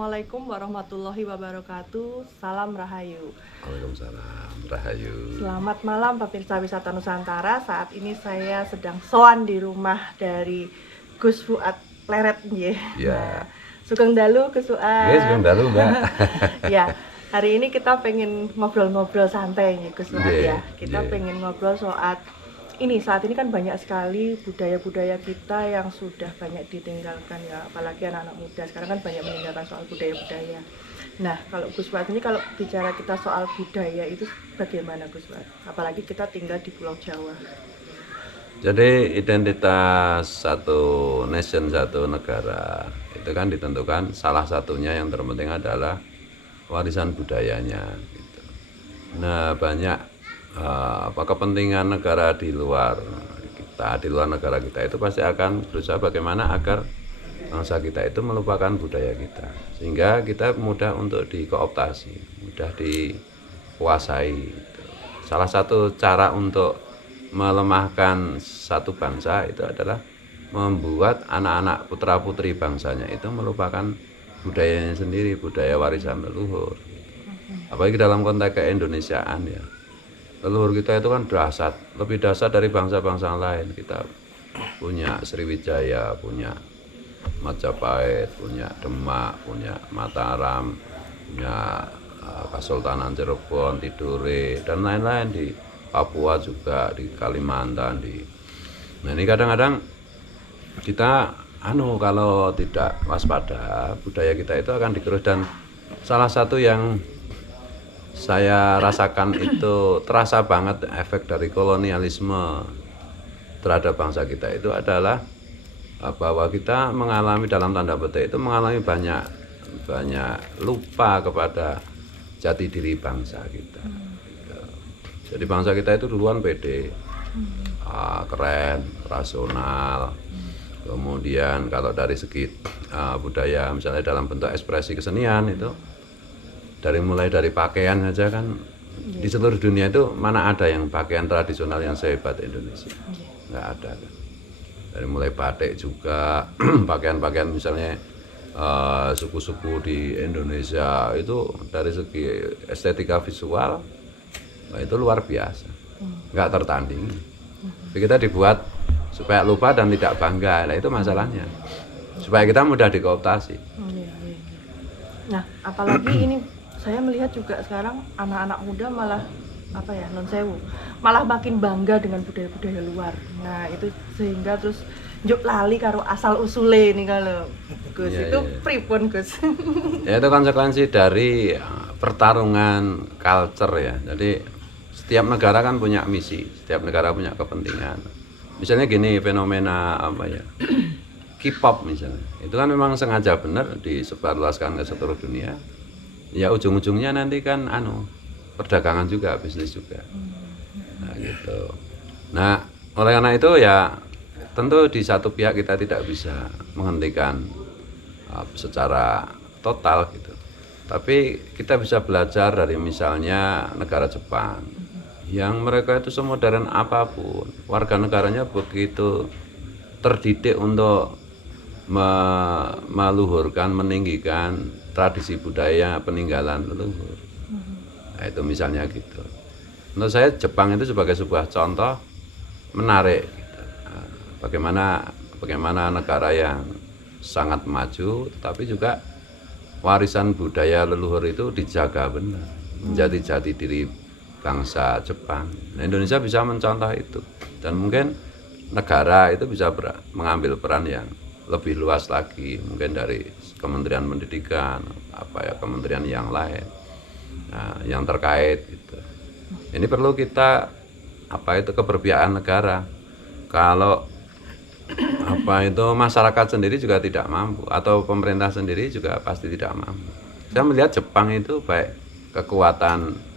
Assalamualaikum warahmatullahi wabarakatuh. Salam Rahayu. Waalaikumsalam, Rahayu. Selamat malam pemirsa Wisata Nusantara. Saat ini saya sedang soan di rumah dari Gus Fuad Pleret nggih. Ya. Sugeng dalu Gus Fuad. Yes, sugeng dalu, Mbak. Ya, hari ini kita pengen ngobrol-ngobrol santai nih Gus Fuad ya. Kita pengen ngobrol soal ini, saat ini kan banyak sekali budaya-budaya kita yang sudah banyak ditinggalkan ya, apalagi anak-anak muda sekarang kan banyak meninggalkan soal budaya-budaya. Nah, kalau Gus Fuad ini kalau bicara kita soal budaya itu bagaimana Gus Fuad? Apalagi kita tinggal di Pulau Jawa. Jadi identitas satu nation, satu negara itu kan ditentukan salah satunya yang terpenting adalah warisan budayanya gitu. Nah, banyak kepentingan negara di luar kita, di luar negara kita itu pasti akan berusaha bagaimana agar bangsa kita itu melupakan budaya kita, sehingga kita mudah untuk dikooptasi, mudah dikuasai gitu. Salah satu cara untuk melemahkan satu bangsa itu adalah membuat anak-anak putra-putri bangsanya itu melupakan budayanya sendiri, budaya warisan leluhur. Apalagi dalam konteks keindonesiaan ya. Leluhur kita itu kan dahsyat, lebih dahsyat dari bangsa-bangsa lain. Kita punya Sriwijaya, punya Majapahit, punya Demak, punya Mataram, punya Kesultanan Cirebon, Tidore, dan lain-lain di Papua juga, di Kalimantan. Nah ini kadang-kadang kita kalau tidak waspada, budaya kita itu akan digerus. Dan salah satu yang saya rasakan itu terasa banget efek dari kolonialisme terhadap bangsa kita itu adalah bahwa kita mengalami, dalam tanda petik itu mengalami banyak lupa kepada jati diri bangsa kita. Jadi bangsa kita itu duluan pede, keren, rasional. Kemudian kalau dari segi budaya, misalnya dalam bentuk ekspresi kesenian itu, mulai dari pakaian saja kan di seluruh dunia itu mana ada yang pakaian tradisional yang sehebat Indonesia, nggak ada kan. Dari mulai batik juga, pakaian-pakaian misalnya suku-suku di Indonesia itu dari segi estetika visual itu luar biasa, nggak tertanding. Tapi kita dibuat supaya lupa dan tidak bangga, nah itu masalahnya, supaya kita mudah dikooptasi. Nah, apalagi ini saya melihat juga sekarang anak-anak muda malah non sewu, malah makin bangga dengan budaya-budaya luar. Nah itu sehingga terus njuk lali karo asal usule nih kalau Gus itu pripun Gus? Ya itu konsekuensi dari pertarungan culture ya. Jadi setiap negara kan punya misi, setiap negara punya kepentingan. Misalnya gini, fenomena K-pop misalnya, itu kan memang sengaja benar disebarluaskan ke seluruh dunia. Ya ujung-ujungnya nanti kan perdagangan juga, bisnis juga. Nah gitu. Nah oleh karena itu ya tentu di satu pihak kita tidak bisa menghentikan secara total gitu. Tapi kita bisa belajar dari misalnya negara Jepang yang mereka itu semodern apapun, warga negaranya begitu terdidik untuk meluhurkan, meninggikan tradisi budaya peninggalan leluhur. Nah itu misalnya gitu. Menurut saya Jepang itu sebagai sebuah contoh menarik gitu. Bagaimana negara yang sangat maju tapi juga warisan budaya leluhur itu dijaga benar, menjadi jati diri bangsa Jepang. Nah, Indonesia bisa mencontoh itu, dan mungkin negara itu bisa mengambil peran yang lebih luas lagi, mungkin dari Kementerian Pendidikan, kementerian yang lain, yang terkait gitu. Ini perlu kita keberpihakan negara. Kalau masyarakat sendiri juga tidak mampu, atau pemerintah sendiri juga pasti tidak mampu. Saya melihat Jepang itu baik kekuatan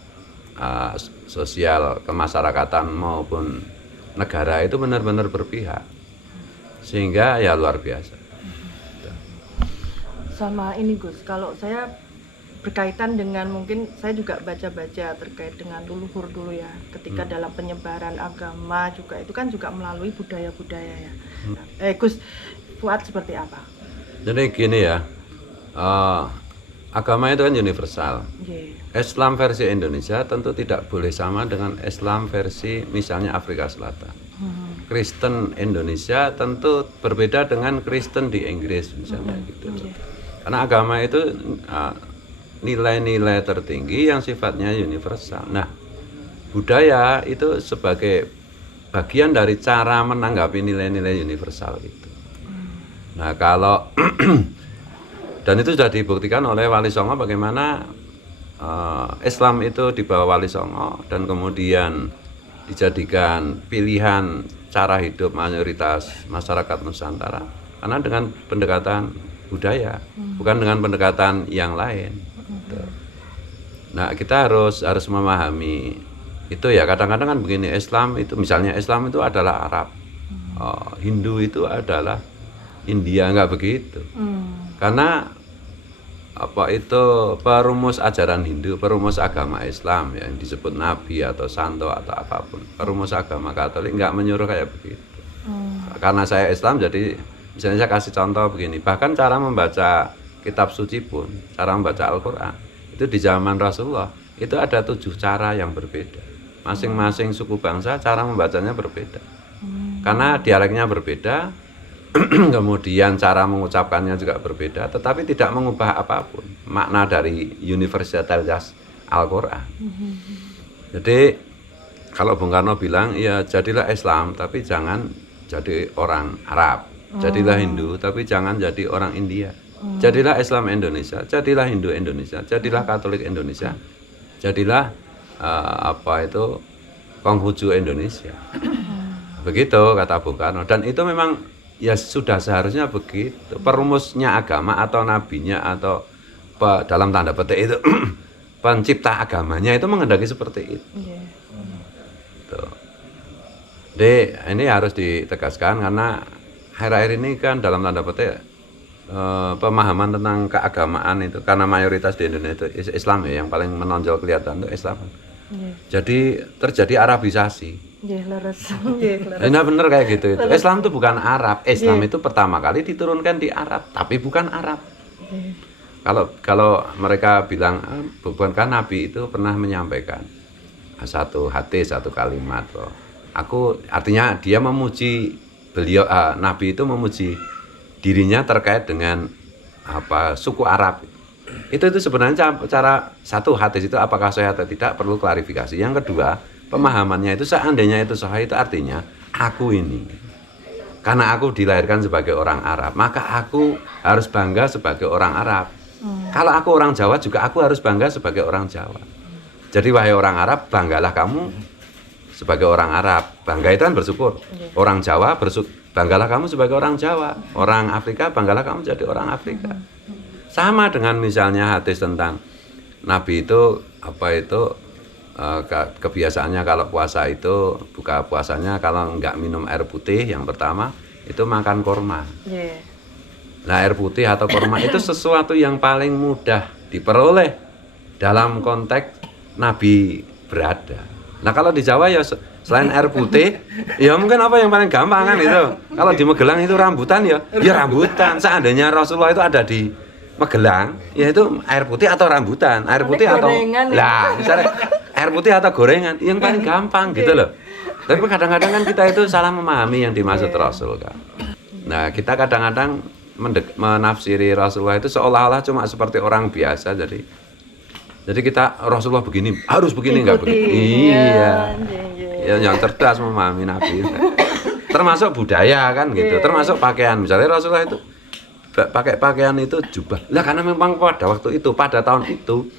sosial kemasyarakatan maupun negara itu benar-benar berpihak, sehingga ya luar biasa. Sama ini Gus, kalau saya berkaitan dengan, mungkin saya juga baca-baca terkait dengan leluhur dulu ya, ketika dalam penyebaran agama juga itu kan juga melalui budaya-budaya ya. Gus Fuad seperti apa? Jadi gini ya, agama itu kan universal. Nggih. Islam versi Indonesia tentu tidak boleh sama dengan Islam versi misalnya Afrika Selatan. Kristen Indonesia tentu berbeda dengan Kristen di Inggris misalnya gitu. Karena agama itu nilai-nilai tertinggi yang sifatnya universal. Nah, budaya itu sebagai bagian dari cara menanggapi nilai-nilai universal itu. Nah, kalau dan itu sudah dibuktikan oleh Wali Songo bagaimana Islam itu dibawa Wali Songo dan kemudian dijadikan pilihan cara hidup mayoritas masyarakat Nusantara karena dengan pendekatan budaya, bukan dengan pendekatan yang lain. Nah, kita harus memahami itu ya. Kadang-kadang kan begini, Islam itu misalnya Islam itu adalah Arab, Hindu itu adalah India, enggak begitu. Karena apa itu perumus ajaran Hindu, perumus agama Islam yang disebut nabi atau santo atau apapun, perumus agama Katolik enggak menyuruh kayak begitu. Karena saya Islam jadi misalnya saya kasih contoh begini, bahkan cara membaca kitab suci pun, cara membaca Al-Quran itu di zaman Rasulullah itu ada 7 cara yang berbeda. Masing-masing suku bangsa cara membacanya berbeda. Karena dialeknya berbeda, kemudian cara mengucapkannya juga berbeda, tetapi tidak mengubah apapun makna dari universalitas Al-Quran. Jadi kalau Bung Karno bilang, ya jadilah Islam tapi jangan jadi orang Arab, jadilah Hindu tapi jangan jadi orang India, jadilah Islam Indonesia, jadilah Hindu Indonesia, jadilah Katolik Indonesia, jadilah Konghucu Indonesia. Begitu kata Bung Karno, dan itu memang ya sudah seharusnya begitu. Perumusnya agama atau nabinya atau dalam tanda petik itu pencipta agamanya itu menghendaki seperti itu. Jadi ini harus ditegaskan karena akhir-akhir ini kan dalam tanda petik pemahaman tentang keagamaan itu karena mayoritas di Indonesia itu Islam ya, yang paling menonjol kelihatan itu Islam. Jadi terjadi Arabisasi. Nah bener kayak gitu itu. Islam itu bukan Arab. Islam itu pertama kali diturunkan di Arab, tapi bukan Arab. Kalau mereka bilang bukankah Nabi itu pernah menyampaikan satu hadis, satu kalimat, artinya dia memuji beliau, Nabi itu memuji dirinya terkait dengan suku Arab. Itu sebenarnya cara satu hadis itu apakah sahih atau tidak perlu klarifikasi. Yang kedua, pemahamannya itu seandainya itu sahih itu artinya aku ini karena aku dilahirkan sebagai orang Arab, maka aku harus bangga sebagai orang Arab. Kalau aku orang Jawa juga aku harus bangga sebagai orang Jawa. Jadi wahai orang Arab, banggalah kamu sebagai orang Arab. Bangga itu kan bersyukur. Orang Jawa banggalah kamu sebagai orang Jawa. Orang Afrika banggalah kamu jadi orang Afrika. Sama dengan misalnya hadis tentang Nabi itu kebiasaannya kalau puasa itu buka puasanya kalau enggak minum air putih yang pertama itu makan kurma. Nah, air putih atau kurma itu sesuatu yang paling mudah diperoleh dalam konteks Nabi berada. Nah, kalau di Jawa ya selain air putih, ya mungkin apa yang paling gampang kan itu. Kalau di Magelang itu rambutan ya rambutan. Seandainya Rasulullah itu ada di Magelang, ya itu air putih atau rambutan, air putih atau misalnya air putih atau gorengan, yang paling gampang gitu loh. Tapi kadang-kadang kan kita itu salah memahami yang dimaksud Rasul kan. Nah, kita kadang-kadang menafsiri Rasulullah itu seolah-olah cuma seperti orang biasa. Jadi kita Rasulullah begini, harus begini enggak begini. Iya. Ya, yang cerdas memahami Nabi. Termasuk budaya kan gitu, termasuk pakaian. Misalnya Rasulullah itu pakai pakaian itu jubah. Lah karena memang pada waktu itu, pada tahun itu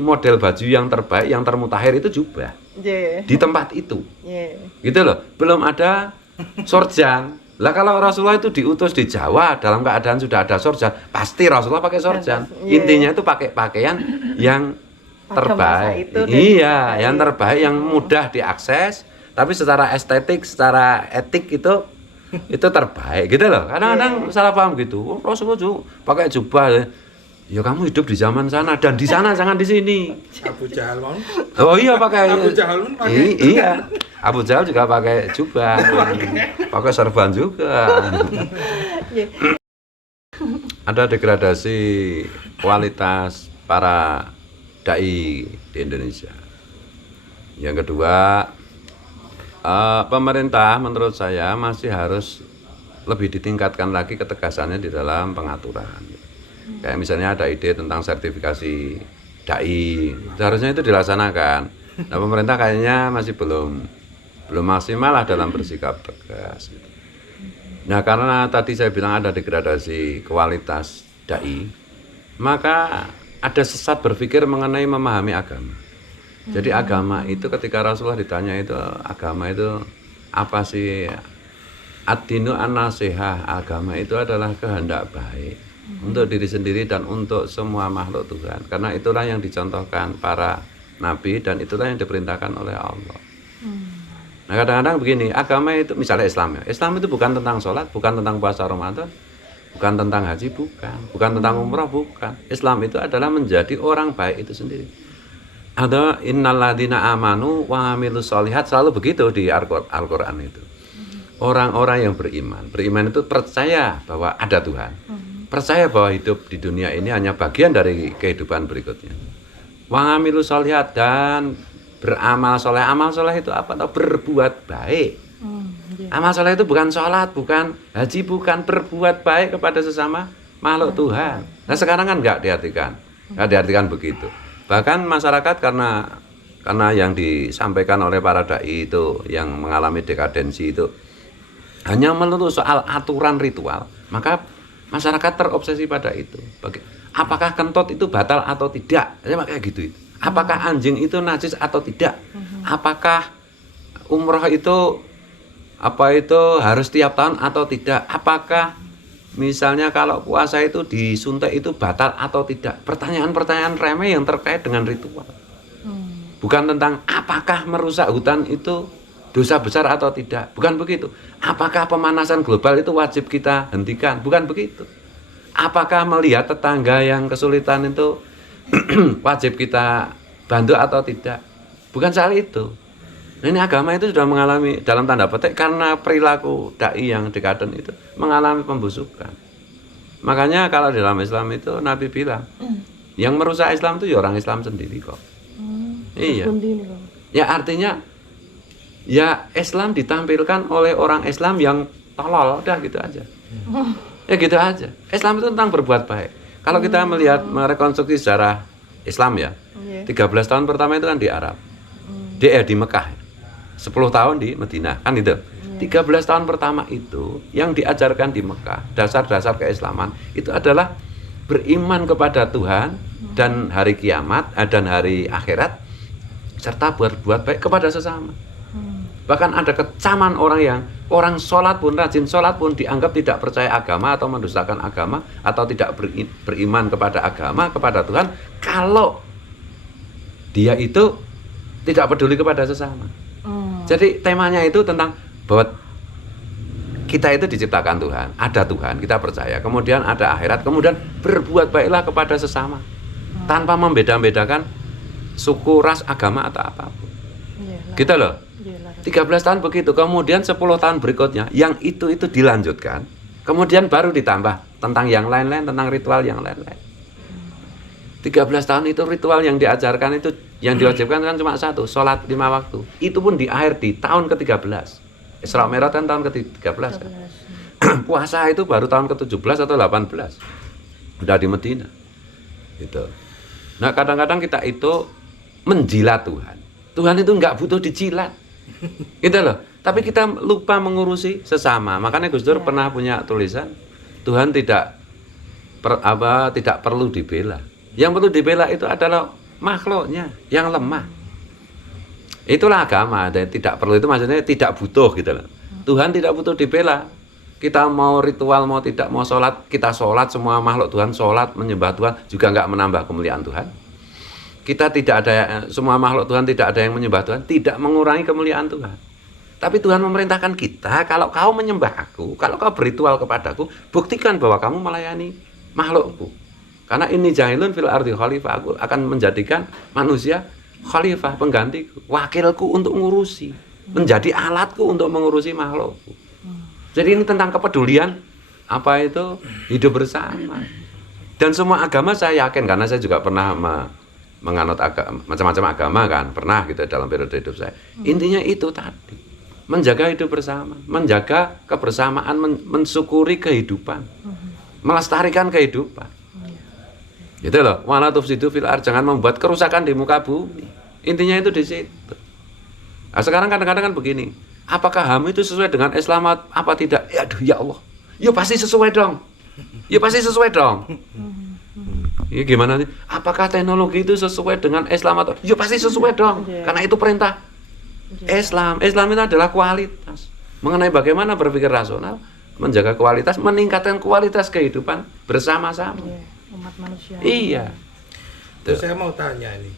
model baju yang terbaik, yang termutakhir itu jubah. Di tempat itu. Gitu loh. Belum ada sorjan. Lah kalau Rasulullah itu diutus di Jawa dalam keadaan sudah ada sorjan, pasti Rasulullah pakai sorjan. Intinya itu pakai pakaian yang terbaik. Iya, yang terbaik, yang mudah diakses, tapi secara estetik, secara etik itu terbaik gitu loh. Kadang-kadang salah paham gitu. Rasulullah juga pakai jubah. Ya kamu hidup di zaman sana dan di sana jangan di sini. Abu Jahal mau? Oh iya pakai. Abu Jahal pun pakai. Iya. Abu Jahal juga pakai jubah. Pakai serban juga. ada degradasi kualitas para dai di Indonesia. Yang kedua, pemerintah menurut saya masih harus lebih ditingkatkan lagi ketegasannya di dalam pengaturan. Kayak misalnya ada ide tentang sertifikasi dai, seharusnya itu dilaksanakan. Nah, pemerintah kayaknya masih belum maksimal lah dalam bersikap tegas. Nah, karena tadi saya bilang ada degradasi kualitas dai, maka ada sesat berpikir mengenai memahami agama. Jadi agama itu ketika Rasulullah ditanya itu agama itu apa sih? Ad-dinu an-nasihah, agama itu adalah kehendak baik untuk diri sendiri dan untuk semua makhluk Tuhan. Karena itulah yang dicontohkan para nabi dan itulah yang diperintahkan oleh Allah. Nah, kadang-kadang begini, agama itu misalnya Islam ya. Islam itu bukan tentang sholat, bukan tentang puasa Ramadan, bukan tentang haji, bukan tentang umrah, bukan. Islam itu adalah menjadi orang baik itu sendiri. Ada innalladzina amanu wa amilus sholihat, selalu begitu di Al-Qur'an itu. Orang-orang yang beriman itu percaya bahwa ada Tuhan. Percaya bahwa hidup di dunia ini hanya bagian dari kehidupan berikutnya. Wa amilus sholihat dan beramal soleh. Amal soleh itu apa? Berbuat baik. Amal soleh itu bukan sholat, bukan haji, bukan berbuat baik kepada sesama makhluk Tuhan. Nah, sekarang kan nggak diartikan begitu. Bahkan masyarakat karena yang disampaikan oleh para dai itu yang mengalami dekadensi itu hanya melulu soal aturan ritual, maka masyarakat terobsesi pada itu. Apakah kentut itu batal atau tidak? Ya kayak gitu. Apakah anjing itu najis atau tidak? Apakah umroh itu harus tiap tahun atau tidak? Apakah misalnya kalau puasa itu disuntik itu batal atau tidak? Pertanyaan-pertanyaan remeh yang terkait dengan ritual. Bukan tentang apakah merusak hutan itu dosa besar atau tidak. Bukan begitu. Apakah pemanasan global itu wajib kita hentikan? Bukan begitu. Apakah melihat tetangga yang kesulitan itu wajib kita bantu atau tidak? Bukan soal itu. Nah, ini agama itu sudah mengalami dalam tanda petik karena perilaku dai yang dekaden itu mengalami pembusukan. Makanya kalau dalam Islam itu Nabi bilang yang merusak Islam itu ya orang Islam sendiri kok. Iya. Ya artinya ya Islam ditampilkan oleh orang Islam yang tolol, udah gitu aja. Ya gitu aja. Islam itu tentang berbuat baik. Kalau kita melihat merekonstruksi sejarah Islam ya, 13 tahun pertama itu kan di Arab, di Mekah, 10 tahun di Madinah, kan itu. 13 tahun pertama itu yang diajarkan di Mekah, dasar-dasar keislaman itu adalah beriman kepada Tuhan dan hari kiamat dan hari akhirat, serta berbuat baik kepada sesama. Bahkan ada kecaman orang sholat pun, rajin sholat pun dianggap tidak percaya agama atau mendustakan agama atau tidak beriman kepada agama, kepada Tuhan kalau dia itu tidak peduli kepada sesama. Jadi temanya itu tentang bahwa kita itu diciptakan Tuhan, ada Tuhan, kita percaya, kemudian ada akhirat, kemudian berbuat baiklah kepada sesama tanpa membeda-bedakan suku, ras, agama atau apapun. Gitu loh. 13 tahun begitu, kemudian 10 tahun berikutnya yang itu dilanjutkan, kemudian baru ditambah tentang yang lain-lain, tentang ritual yang lain-lain. 13 tahun itu ritual yang diajarkan itu, yang diwajibkan kan cuma satu, sholat 5 waktu. Itu pun di akhir di tahun ke-13. Isra Mi'raj kan tahun ke-13 kan. Puasa itu baru tahun ke-17 atau 18. Udah di Medina. Gitu. Nah, kadang-kadang kita itu menjilat Tuhan. Tuhan itu nggak butuh dijilat. Gitu loh. Tapi kita lupa mengurusi sesama. Makanya Gus Dur pernah punya tulisan, Tuhan tidak perlu dibela. Yang perlu dibela itu adalah makhluknya yang lemah. Itulah agama. Dan tidak perlu itu maksudnya tidak butuh gitu loh. Tuhan tidak butuh dibela. Kita mau ritual, mau tidak mau sholat, kita sholat, semua makhluk Tuhan sholat, menyembah Tuhan, juga nggak menambah kemuliaan Tuhan. Kita tidak ada, semua makhluk Tuhan tidak ada yang menyembah Tuhan, tidak mengurangi kemuliaan Tuhan. Tapi Tuhan memerintahkan kita, kalau kau menyembah aku, kalau kau berritual kepadaku, buktikan bahwa kamu melayani makhlukku. Karena ini jahilun fil ardi khalifah, aku akan menjadikan manusia khalifah, penggantiku, wakilku untuk mengurusi, menjadi alatku untuk mengurusi makhlukku. Jadi ini tentang kepedulian apa itu hidup bersama. Dan semua agama saya yakin, karena saya juga pernah menganut macam-macam agama kan, pernah gitu dalam periode hidup saya. Intinya itu tadi, menjaga hidup bersama, menjaga kebersamaan, mensyukuri kehidupan, melestarikan kehidupan. Gitu loh, wala tufsidu fil ardh, jangan membuat kerusakan di muka bumi. Intinya itu di situ. Nah, sekarang kadang-kadang kan begini, apakah HAM itu sesuai dengan Islam apa tidak? Ya aduh ya Allah, ya pasti sesuai dong. Ya pasti sesuai dong. Ya gimana nih? Apakah teknologi itu sesuai dengan Islam atau? Ya pasti sesuai dong. Karena itu perintah Islam. Islam itu adalah kualitas. Mengenai bagaimana berpikir rasional, menjaga kualitas, meningkatkan kualitas kehidupan bersama-sama. Umat manusia. Iya. Terus saya mau tanya ini.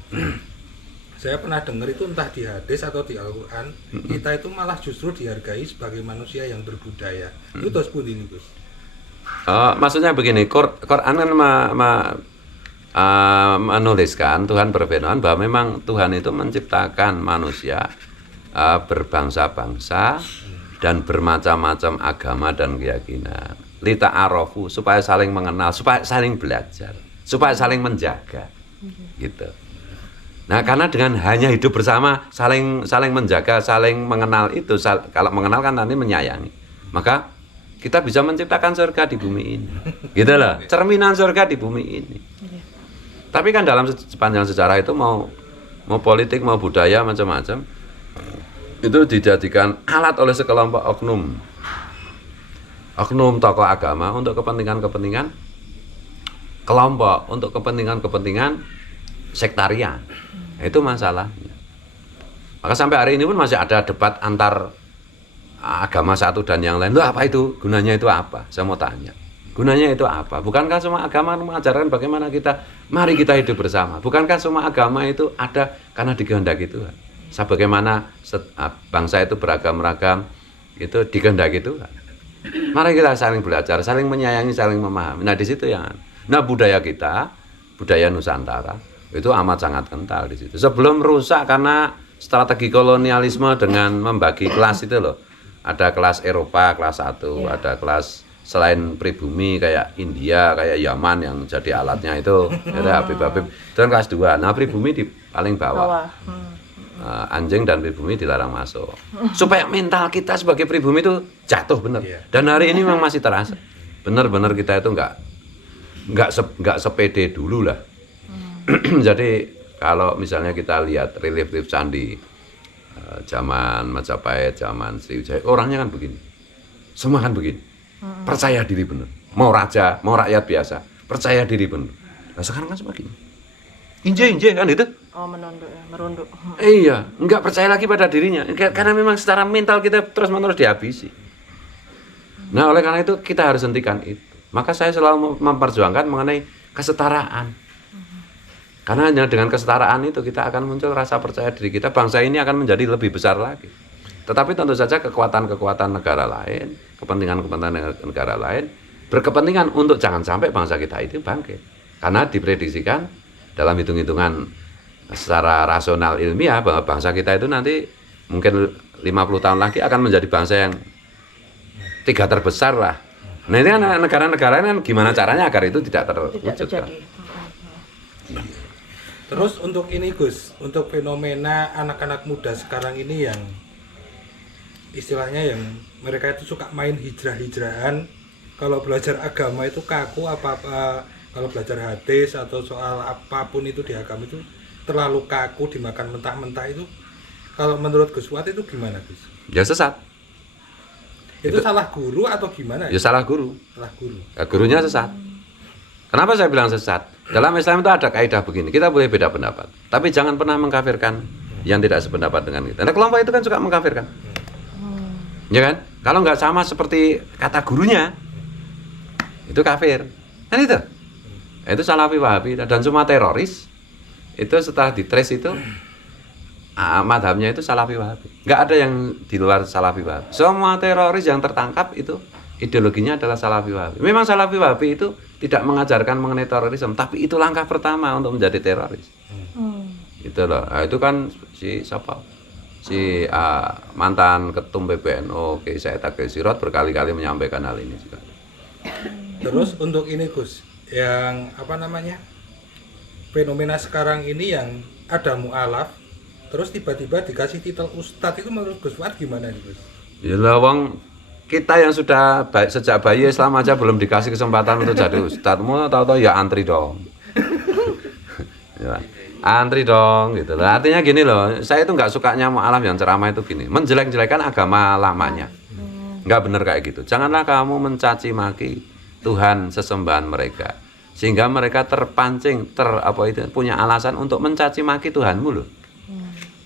Saya pernah dengar itu entah di hadis atau di Al-Quran, kita itu malah justru dihargai sebagai manusia yang berbudaya. Itu terus pun ini, Gus. Maksudnya begini, Quran kan menuliskan, Tuhan berfirman bahwa memang Tuhan itu menciptakan manusia berbangsa-bangsa dan bermacam-macam agama dan keyakinan. Lita arofu, supaya saling mengenal, supaya saling belajar, supaya saling menjaga, gitu. Nah, karena dengan hanya hidup bersama, saling menjaga, saling mengenal itu, kalau mengenal kan nanti menyayangi, maka kita bisa menciptakan surga di bumi ini, gitu loh, cerminan surga di bumi ini. Tapi kan dalam sepanjang sejarah itu mau politik, mau budaya, macam-macam, itu dijadikan alat oleh sekelompok oknum tokoh agama untuk kepentingan kelompok, untuk kepentingan sektarian. Itu masalahnya. Maka sampai hari ini pun masih ada debat antar agama satu dan yang lain. Loh, apa itu? Gunanya itu apa? Saya mau tanya. Gunanya itu apa? Bukankah semua agama mengajarkan bagaimana mari kita hidup bersama? Bukankah semua agama itu ada karena dikehendaki Tuhan? Sebagaimana bangsa itu beragam-ragam, itu dikehendaki Tuhan. Mari kita saling belajar, saling menyayangi, saling memahami. Nah, di situ budaya kita, budaya Nusantara itu amat sangat kental di situ. Sebelum rusak karena strategi kolonialisme dengan membagi kelas itu loh. Ada kelas Eropa, kelas 1, ada kelas selain pribumi kayak India, kayak Yaman yang jadi alatnya itu, ada Habib-Habib. Itu kan kelas 2. Nah, pribumi di paling bawah. Anjing dan pribumi dilarang masuk. Supaya mental kita sebagai pribumi itu jatuh bener. Dan hari ini memang masih terasa. Bener-bener kita itu nggak sepede dulu lah. Jadi kalau misalnya kita lihat relief-relief candi zaman Majapahit, zaman Sriwijaya, orangnya kan begini. Semua kan begini. Percaya diri bener. Mau raja, mau rakyat biasa, percaya diri bener. Nah, sekarang kan sebagainya. Inje kan itu. Oh, menunduk ya, merunduk. Iya, nggak percaya lagi pada dirinya. Karena memang secara mental kita terus-menerus dihabisi. Nah, oleh karena itu kita harus hentikan itu. Maka saya selalu memperjuangkan mengenai kesetaraan. Karena hanya dengan kesetaraan itu kita akan muncul rasa percaya diri kita. Bangsa ini akan menjadi lebih besar lagi. Tetapi tentu saja kekuatan-kekuatan negara lain, kepentingan-kepentingan negara lain berkepentingan untuk jangan sampai bangsa kita itu bangkit. Karena diprediksikan dalam hitung-hitungan secara rasional ilmiah bahwa bangsa kita itu nanti mungkin 50 tahun lagi akan menjadi bangsa yang 3 terbesar lah. Nah, ini kan negara-negara kan gimana caranya agar itu tidak terwujudkan. Terus untuk ini, Gus, untuk fenomena anak-anak muda sekarang ini yang istilahnya yang mereka itu suka main hijrah-hijrahan, kalau belajar agama itu kaku, apa-apa kalau belajar hadis atau soal apapun itu di agama itu terlalu kaku, dimakan mentah-mentah, itu kalau menurut Gus Fuad itu gimana, Gus? Ya sesat. Itu salah guru atau gimana? Ya salah guru. Salah guru. Ya, gurunya sesat. Kenapa saya bilang sesat? Dalam Islam itu ada kaidah begini, kita boleh beda pendapat, tapi jangan pernah mengkafirkan yang tidak sependapat dengan kita. Nah, kelompok itu kan suka mengkafirkan. Ya kan? Kalau nggak sama seperti kata gurunya, itu kafir. Kan itu? Itu Salafi Wahabi. Dan semua teroris itu setelah ditrace itu madhabnya itu Salafi Wahabi. Nggak ada yang di luar Salafi Wahabi. Semua teroris yang tertangkap itu ideologinya adalah Salafi Wahabi. Memang Salafi Wahabi itu tidak mengajarkan mengenai terorisme, tapi itu langkah pertama untuk menjadi teroris. Itu loh. Nah, itu kan si mantan ketum PBNU Kiai Said Agil Sirot berkali-kali menyampaikan hal ini juga. Terus untuk ini Gus, yang apa namanya, fenomena sekarang ini yang ada mualaf, terus tiba-tiba dikasih titel ustadz, itu menurut Gus Fuad gimana nih Gus? Ya lawang kita yang sudah sejak bayi Islam aja belum dikasih kesempatan untuk jadi ustadz, mau tahu-tahu ya antri dong. Ya, antri dong gitu loh. Artinya gini loh, saya itu nggak sukanya mualaf yang ceramah itu gini, menjelek-jelekan agama lamanya. Nggak bener kayak gitu. Janganlah kamu mencaci maki Tuhan sesembahan mereka, sehingga mereka terpancing punya alasan untuk mencaci maki Tuhanmu loh.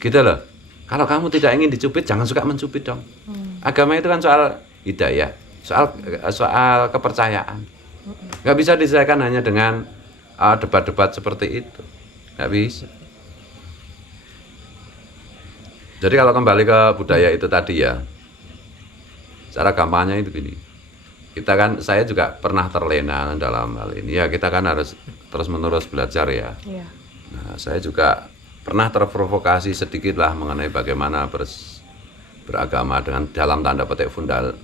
Gitu loh. Kalau kamu tidak ingin dicubit, jangan suka mencubit dong. Agama itu kan soal hidayah, soal kepercayaan. Nggak bisa diselesaikan hanya dengan debat-debat seperti itu. Nggak bisa. Jadi kalau kembali ke budaya itu tadi ya, cara gampangnya itu gini. Saya juga pernah terlena dalam hal ini. Ya kita kan harus terus-menerus belajar ya. Iya. Nah, saya juga pernah terprovokasi sedikit lah mengenai bagaimana beragama dengan dalam tanda petik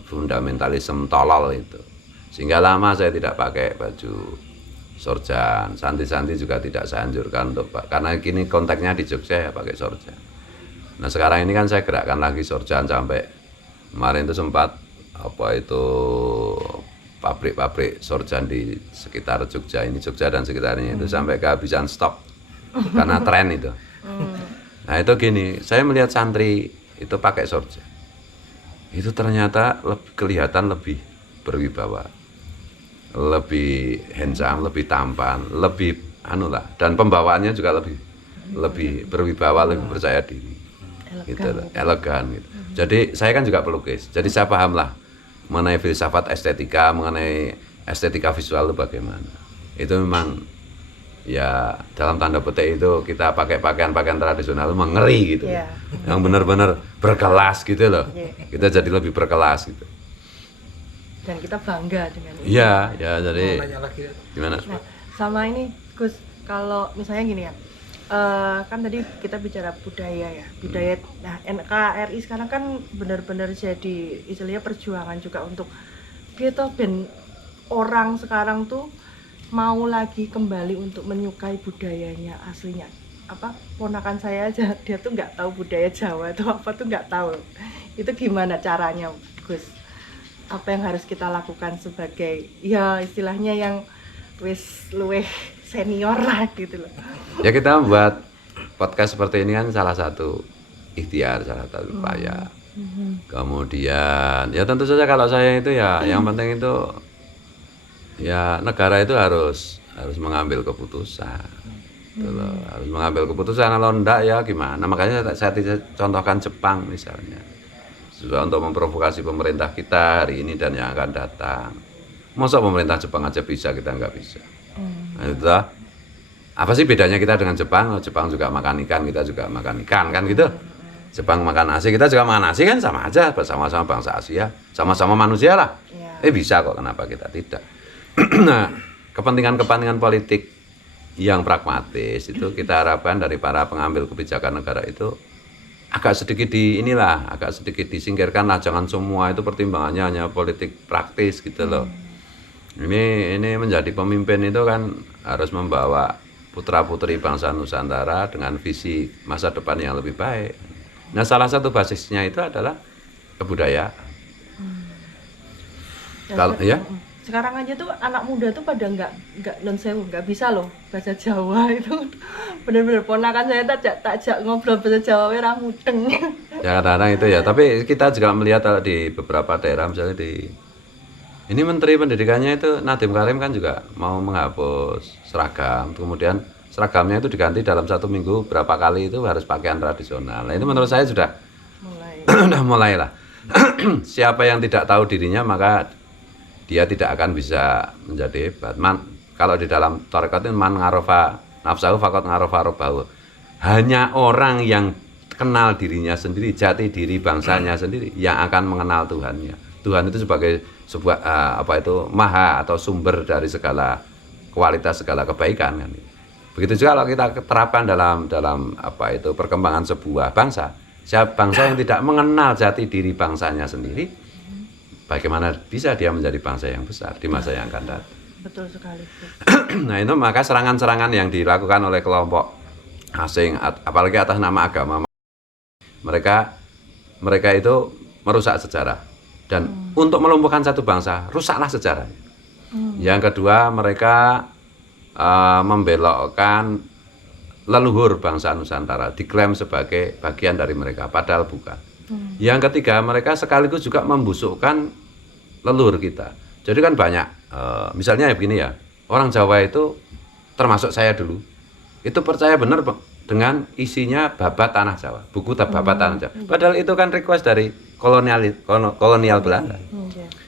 fundamentalisme tolol itu. Sehingga lama saya tidak pakai baju sorjan, santi-santi juga tidak saya anjurkan karena kini konteksnya di Jogja ya pakai sorjan. Nah sekarang ini kan saya gerakkan lagi sorjan sampai kemarin itu sempat pabrik-pabrik sorjan di sekitar Jogja dan sekitarnya itu sampai kehabisan stok karena tren itu. Nah itu gini, saya melihat santri itu pakai sorjan, itu ternyata kelihatan lebih berwibawa, lebih handsome, lebih tampan, lebih dan pembawaannya juga lebih berwibawa, lebih percaya diri, elegan gitu. Jadi saya kan juga pelukis, jadi saya paham lah mengenai filsafat estetika, mengenai estetika visual itu bagaimana. Itu memang ya dalam tanda petik itu kita pakai pakaian tradisional memang ngeri gitu. Yeah. Yang benar-benar berkelas gitu loh. Yeah. Kita jadi lebih berkelas gitu. Dan kita bangga dengan itu. Iya, ya jadi gimana? Nah, sama ini Gus, kalau misalnya gini ya, kan tadi kita bicara budaya ya, budaya. Nah, NKRI sekarang kan benar-benar jadi istilahnya perjuangan juga untuk kita ben orang sekarang tuh mau lagi kembali untuk menyukai budayanya aslinya. Ponakan saya aja dia tuh nggak tahu budaya Jawa itu apa tuh nggak tahu. Itu gimana caranya Gus? Apa yang harus kita lakukan sebagai ya istilahnya yang wis luweh senior lah gitu loh. Ya kita membuat podcast seperti ini kan salah satu ikhtiar, salah satu upaya. Kemudian ya tentu saja kalau saya itu ya yang penting itu ya negara itu harus mengambil keputusan. Harus mengambil keputusan, kalau enggak ya gimana. Makanya saya contohkan Jepang misalnya. Untuk memprovokasi pemerintah kita hari ini dan yang akan datang. Masa pemerintah Jepang aja bisa, kita enggak bisa. Nah, itu apa sih bedanya kita dengan Jepang? Jepang juga makan ikan, kita juga makan ikan kan gitu. Jepang makan nasi, kita juga makan nasi kan, sama aja, bersama-sama bangsa Asia, sama-sama manusia lah. Bisa kok, kenapa kita tidak? Nah, kepentingan politik yang pragmatis itu kita harapkan dari para pengambil kebijakan negara itu agak sedikit disingkirkan lah, jangan semua itu pertimbangannya hanya politik praktis gitu loh. Ini menjadi pemimpin itu kan harus membawa putra-putri bangsa Nusantara dengan visi masa depan yang lebih baik. Nah, salah satu basisnya itu adalah kebudayaan. Kalau ya sekarang aja tuh anak muda tuh pada nggak bisa loh bahasa Jawa itu. Bener-bener ponakan saya tak ngobrol bahasa Jawa ora mudeng. Ya kadang-kadang itu ya, tapi kita juga melihat di beberapa daerah misalnya ini Menteri Pendidikannya itu Nadiem Karim kan juga mau menghapus seragam, kemudian seragamnya itu diganti dalam 1 minggu berapa kali itu harus pakaian tradisional. Nah, itu menurut saya sudah mulai lah. Siapa yang tidak tahu dirinya maka dia tidak akan bisa menjadi hebat. Kalau di dalam tarekat itu man ngarofa nafsahu faqad ngarofa rabbahu. Hanya orang yang kenal dirinya sendiri, jati diri bangsanya sendiri yang akan mengenal Tuhannya. Tuhan itu sebagai sebuah maha atau sumber dari segala kualitas, segala kebaikan kan. Begitu juga kalau kita terapkan dalam perkembangan sebuah bangsa. Bangsa yang tidak mengenal jati diri bangsanya sendiri, bagaimana bisa dia menjadi bangsa yang besar di masa yang akan datang. Betul sekali. Nah itu maka serangan-serangan yang dilakukan oleh kelompok asing, apalagi atas nama agama, mereka itu merusak sejarah. Dan untuk melumpuhkan satu bangsa, rusaklah sejarah. Yang kedua, mereka membelokkan leluhur bangsa Nusantara, diklaim sebagai bagian dari mereka, padahal bukan. Yang ketiga, mereka sekaligus juga membusukkan leluhur kita. Jadi kan banyak, misalnya begini ya, orang Jawa itu termasuk saya dulu, itu percaya benar dengan isinya babat tanah Jawa, buku babat tanah Jawa. Padahal itu kan request dari kolonial Belanda.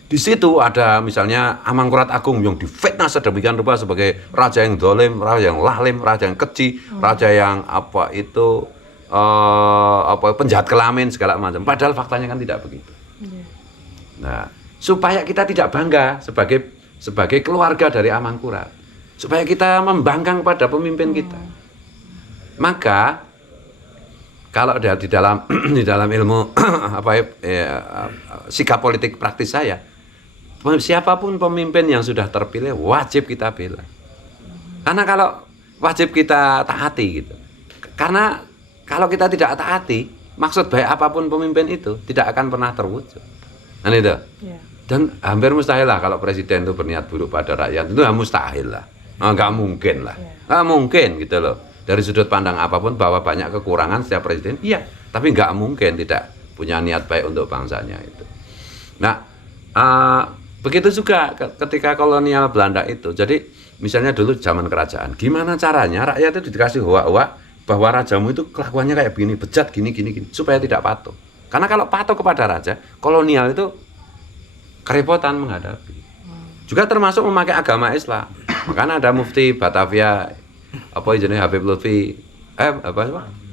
Di situ ada misalnya Amangkurat Agung yang difitnah sedemikian rupa sebagai raja yang dolim, raja yang lahlim, raja yang keji, raja yang penjahat kelamin segala macam. Padahal faktanya kan tidak begitu. Nah, supaya kita tidak bangga sebagai keluarga dari Amangkurat, supaya kita membangkang pada pemimpin kita, maka kalau di dalam ilmu sikap politik praktis saya, siapapun pemimpin yang sudah terpilih wajib kita bela. Karena kalau wajib kita taati gitu. Karena kalau kita tidak taati, maksud baik apapun pemimpin itu tidak akan pernah terwujud. Kan itu. Dan hampir mustahil lah kalau presiden itu berniat buruk pada rakyat, itu mustahil lah. Nggak mungkin lah. Nggak mungkin gitu loh. Dari sudut pandang apapun bahwa banyak kekurangan setiap presiden, iya. Tapi nggak mungkin tidak punya niat baik untuk bangsanya itu. Nah, begitu juga ketika kolonial Belanda itu. Jadi misalnya dulu zaman kerajaan, gimana caranya rakyat itu dikasih hoa-hoa bahwa rajamu itu kelakuannya kayak begini, bejat gini, supaya tidak patuh. Karena kalau patuh kepada raja, kolonial itu kerepotan menghadapi. Juga termasuk memakai agama Islam. Makanya ada mufti Batavia, Habib Lutfi,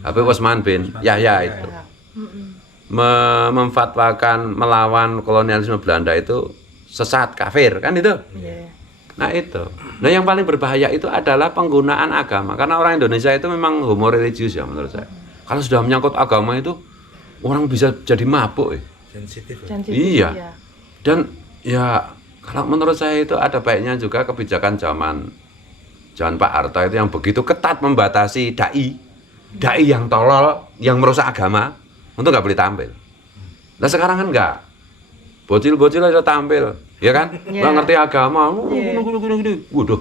Habib Osman bin Yahya itu memfatwakan melawan kolonialisme Belanda itu sesat, kafir, kan itu. Nah itu. Nah yang paling berbahaya itu adalah penggunaan agama. Karena orang Indonesia itu memang homo religius ya menurut saya. Kalau sudah menyangkut agama itu orang bisa jadi mabuk ya. Sensitif. Iya. Dan ya kalau menurut saya itu ada baiknya juga kebijakan zaman Pak Harto itu yang begitu ketat membatasi dai yang tolol, yang merusak agama, untuk nggak boleh tampil. Nah sekarang kan nggak. Bocil-bocil aja tampil, ya kan? Nggak ngerti agama, waduh,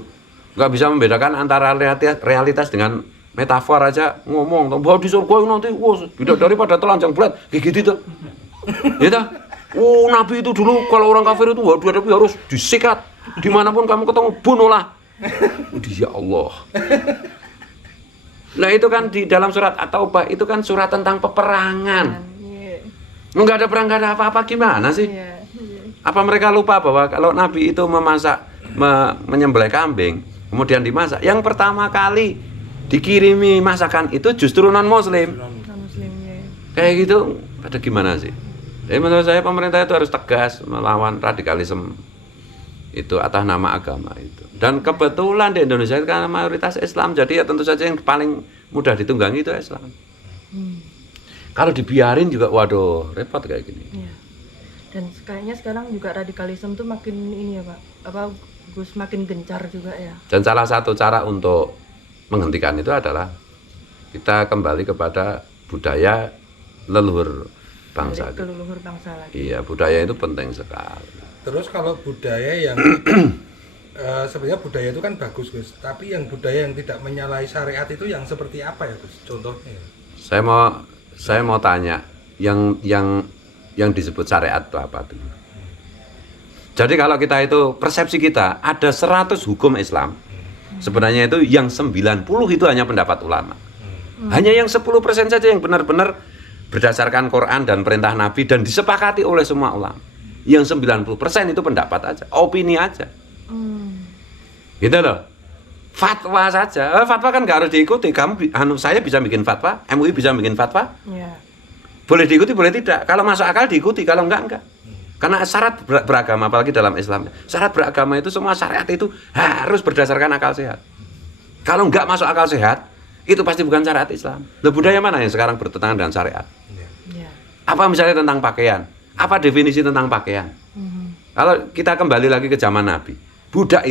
nggak bisa membedakan antara realitas dengan metafor aja ngomong, bahwa di surga nanti, daripada telanjang bulat, kayak gitu tuh, ya tuh. Nabi itu dulu kalau orang kafir itu dihadapi harus disikat, dimanapun kamu ketemu bunuhlah. Ya Allah. Nah itu kan di dalam surat At-Taubah itu kan surat tentang peperangan. Nggak ada perang, nggak ada apa-apa, gimana sih? Apa mereka lupa bahwa kalau Nabi itu menyembelih kambing, kemudian dimasak, yang pertama kali dikirimi masakan itu justru non-muslim. Kayak gitu, pada gimana sih? Jadi menurut saya pemerintah itu harus tegas melawan radikalisme itu atas nama agama itu. Dan kebetulan di Indonesia itu karena mayoritas Islam, jadi ya tentu saja yang paling mudah ditunggangi itu Islam. Kalau dibiarin juga, waduh, repot kayak gini. Dan kayaknya sekarang juga radikalisme tuh makin ini ya Pak, Gus, makin gencar juga ya. Dan salah satu cara untuk menghentikan itu adalah kita kembali kepada budaya leluhur bangsa. Leluhur bangsa lagi. Iya, budaya itu penting sekali. Terus kalau budaya yang sebenarnya budaya itu kan bagus Gus, tapi yang budaya yang tidak menyalahi syariat itu yang seperti apa ya Gus? Contohnya? Saya mau tanya, yang disebut syariat itu apa tuh? Jadi kalau kita itu, persepsi kita ada 100 hukum Islam, sebenarnya itu yang 90 itu hanya pendapat ulama. Hanya yang 10% saja yang benar-benar berdasarkan Quran dan perintah Nabi dan disepakati oleh semua ulama. Yang 90% itu pendapat aja, opini aja. Gitu loh. Fatwa saja. Fatwa kan nggak harus diikuti. Saya bisa bikin fatwa, MUI bisa bikin fatwa. Boleh diikuti, boleh tidak. Kalau masuk akal diikuti, kalau enggak. Karena syarat beragama, apalagi dalam Islam, syarat beragama itu semua syariat itu harus berdasarkan akal sehat. Kalau enggak masuk akal sehat, itu pasti bukan syariat Islam. Loh, budaya mana yang sekarang bertentangan dengan syariat? Apa misalnya tentang pakaian? Apa definisi tentang pakaian? Kalau kita kembali lagi ke zaman Nabi, budak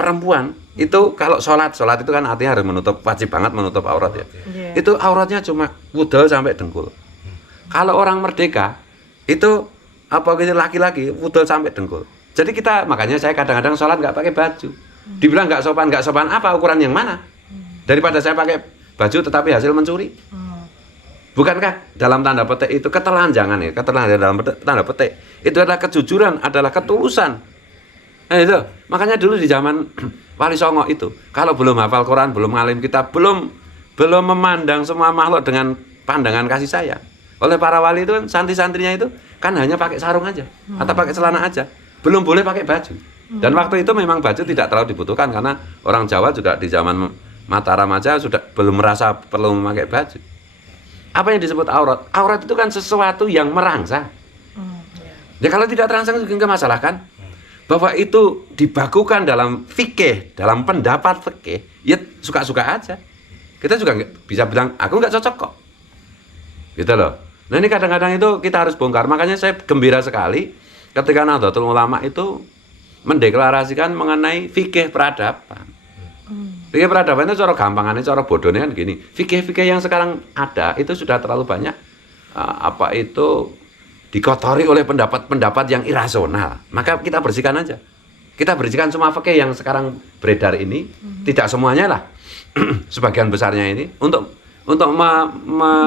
perempuan itu kalau sholat itu kan artinya harus menutup, wajib banget menutup aurat ya. Iya. Itu auratnya cuma wudel sampai dengkul. Kalau orang merdeka itu apa gitu laki-laki wudel sampai dengkul. Jadi makanya saya kadang-kadang sholat nggak pakai baju. Dibilang nggak sopan apa, ukuran yang mana? Daripada saya pakai baju tetapi hasil mencuri. Bukankah dalam tanda petik itu ketelanjangan ya? Ketelanjangan dalam tanda petik itu adalah kejujuran, adalah ketulusan. Itu makanya dulu di zaman Wali Songo itu, kalau belum hafal Quran, belum ngalim kitab, belum memandang semua makhluk dengan pandangan kasih sayang. Oleh para wali itu kan santri-santrinya itu kan hanya pakai sarung aja atau pakai celana aja, belum boleh pakai baju. Dan waktu itu memang baju tidak terlalu dibutuhkan karena orang Jawa juga di zaman Mataram aja sudah belum merasa perlu memakai baju. Apa yang disebut aurat? Aurat itu kan sesuatu yang merangsang. Ya kalau tidak terangsang juga nggak masalah kan? Bahwa itu dibakukan dalam fikih, dalam pendapat fikih, ya suka-suka aja. Kita juga bisa bilang, aku nggak cocok kok. Gitu loh. Nah ini kadang-kadang itu kita harus bongkar. Makanya saya gembira sekali ketika Nahdlatul Ulama itu mendeklarasikan mengenai fikih peradaban. Fikih peradaban itu cara gampangannya, cara bodohnya kan gini. Fikih-fikih yang sekarang ada itu sudah terlalu banyak dikotori oleh pendapat-pendapat yang irasional. Maka kita bersihkan aja. Kita bersihkan semua fikih yang sekarang beredar ini, tidak semuanya lah, sebagian besarnya ini untuk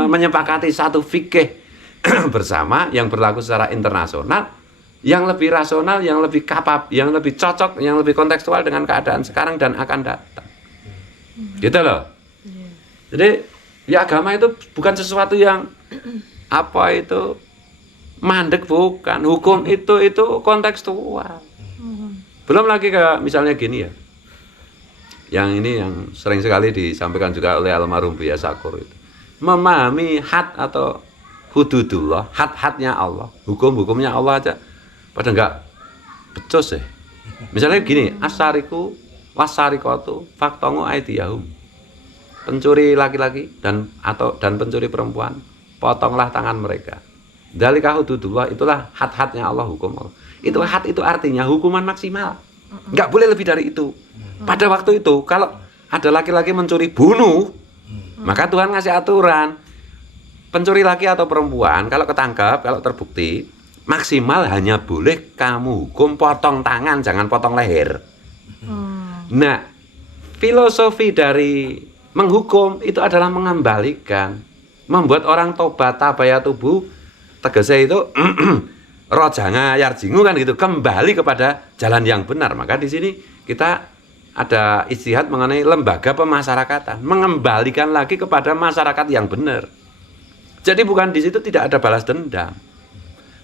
menyepakati satu fikih bersama yang berlaku secara internasional, yang lebih rasional, yang lebih yang lebih cocok, yang lebih kontekstual dengan keadaan sekarang dan akan datang. Gitu loh. Jadi ya agama itu bukan sesuatu yang mandek, bukan. Hukum itu kontekstual. Belum lagi ke misalnya gini ya. Yang ini yang sering sekali disampaikan juga oleh almarhum Buya Sakur itu. Memahami had atau hududullah, had-hadnya Allah, hukum-hukumnya Allah aja pada enggak becus ya. Misalnya gini, asariku wasarikotu faktongu aidiyahum. Pencuri laki-laki dan pencuri perempuan, potonglah tangan mereka. Dzalika hududullah, itulah had-hadnya Allah, hukum Allah. Itu had itu artinya hukuman maksimal. Enggak boleh lebih dari itu. Pada waktu itu kalau ada laki-laki mencuri bunuh, maka Tuhan ngasih aturan. Pencuri laki atau perempuan kalau ketangkap, kalau terbukti, maksimal hanya boleh kamu hukum potong tangan, jangan potong leher. Nah, filosofi dari menghukum itu adalah mengembalikan, membuat orang tobat tabaya tubuh, tegese itu rojanga yarjingu kan gitu, kembali kepada jalan yang benar. Maka di sini kita ada ijtihad mengenai lembaga pemasyarakatan, mengembalikan lagi kepada masyarakat yang benar. Jadi bukan di situ tidak ada balas dendam.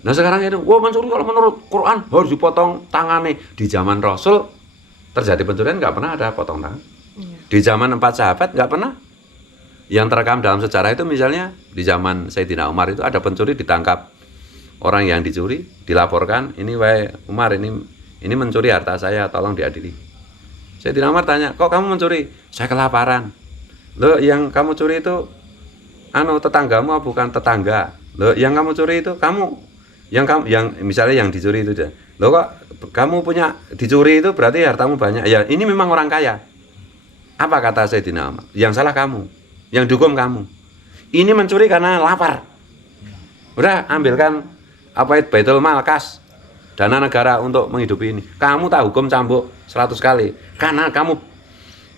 Nah sekarang itu, mencuri kalau menurut Quran harus dipotong tangannya. Di zaman Rasul terjadi pencurian nggak pernah ada potong tangan. Di zaman 4 sahabat nggak pernah. Yang terekam dalam sejarah itu misalnya di zaman Sayyidina Umar itu ada pencuri ditangkap. Orang yang dicuri dilaporkan, ini wahai Umar, ini mencuri harta saya, tolong diadili. Sayyidina Umar tanya, kok kamu mencuri? Saya kelaparan. Loh, yang kamu curi itu tetanggamu bukan tetangga. Loh, yang kamu curi itu kamu. Yang misalnya yang dicuri itu dia. Loh, kok kamu punya dicuri itu berarti hartamu banyak. Ya, ini memang orang kaya. Apa kata Sayyidina Umar? Yang salah kamu. Yang dihukum kamu. Ini mencuri karena lapar. Udah, ambilkan Baitul Mal kas, dana negara untuk menghidupi ini. Kamu tak hukum cambuk 100 kali. Karena kamu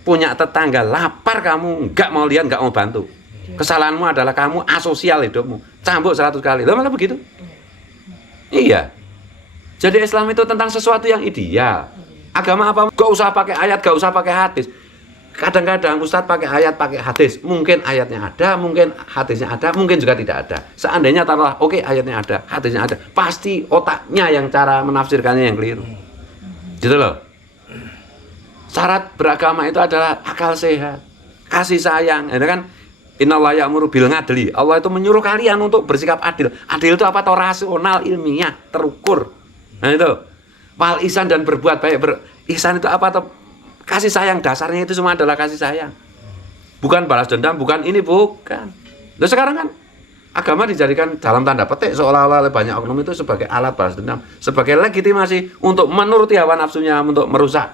punya tetangga lapar, kamu nggak mau lihat, nggak mau bantu. Kesalahanmu adalah kamu asosial hidupmu. Cambuk 100 kali. Loh malah begitu? Iya. Jadi Islam itu tentang sesuatu yang ideal. Agama apa? Gak usah pakai ayat, gak usah pakai hadis. Kadang-kadang Ustadz pakai ayat, pakai hadis. Mungkin ayatnya ada, mungkin hadisnya ada, mungkin juga tidak ada. Seandainya taruhlah, oke, ayatnya ada, hadisnya ada. Pasti otaknya yang cara menafsirkannya yang keliru. Gitu loh. Syarat beragama itu adalah akal sehat, kasih sayang. Itu kan innallaha ya'muru bil ngadli. Allah itu menyuruh kalian untuk bersikap adil. Adil itu apa? Rasional, ilmiah, terukur. Nah itu. Wal ihsan dan berbuat baik. Ihsan itu apa? Kasih sayang, dasarnya itu semua adalah kasih sayang. Bukan balas dendam, bukan ini, bukan. Loh sekarang kan Agama dijadikan dalam tanda petik seolah-olah oleh banyak oknum itu sebagai alat balas dendam, sebagai legitimasi untuk menuruti hawa nafsunya, untuk merusak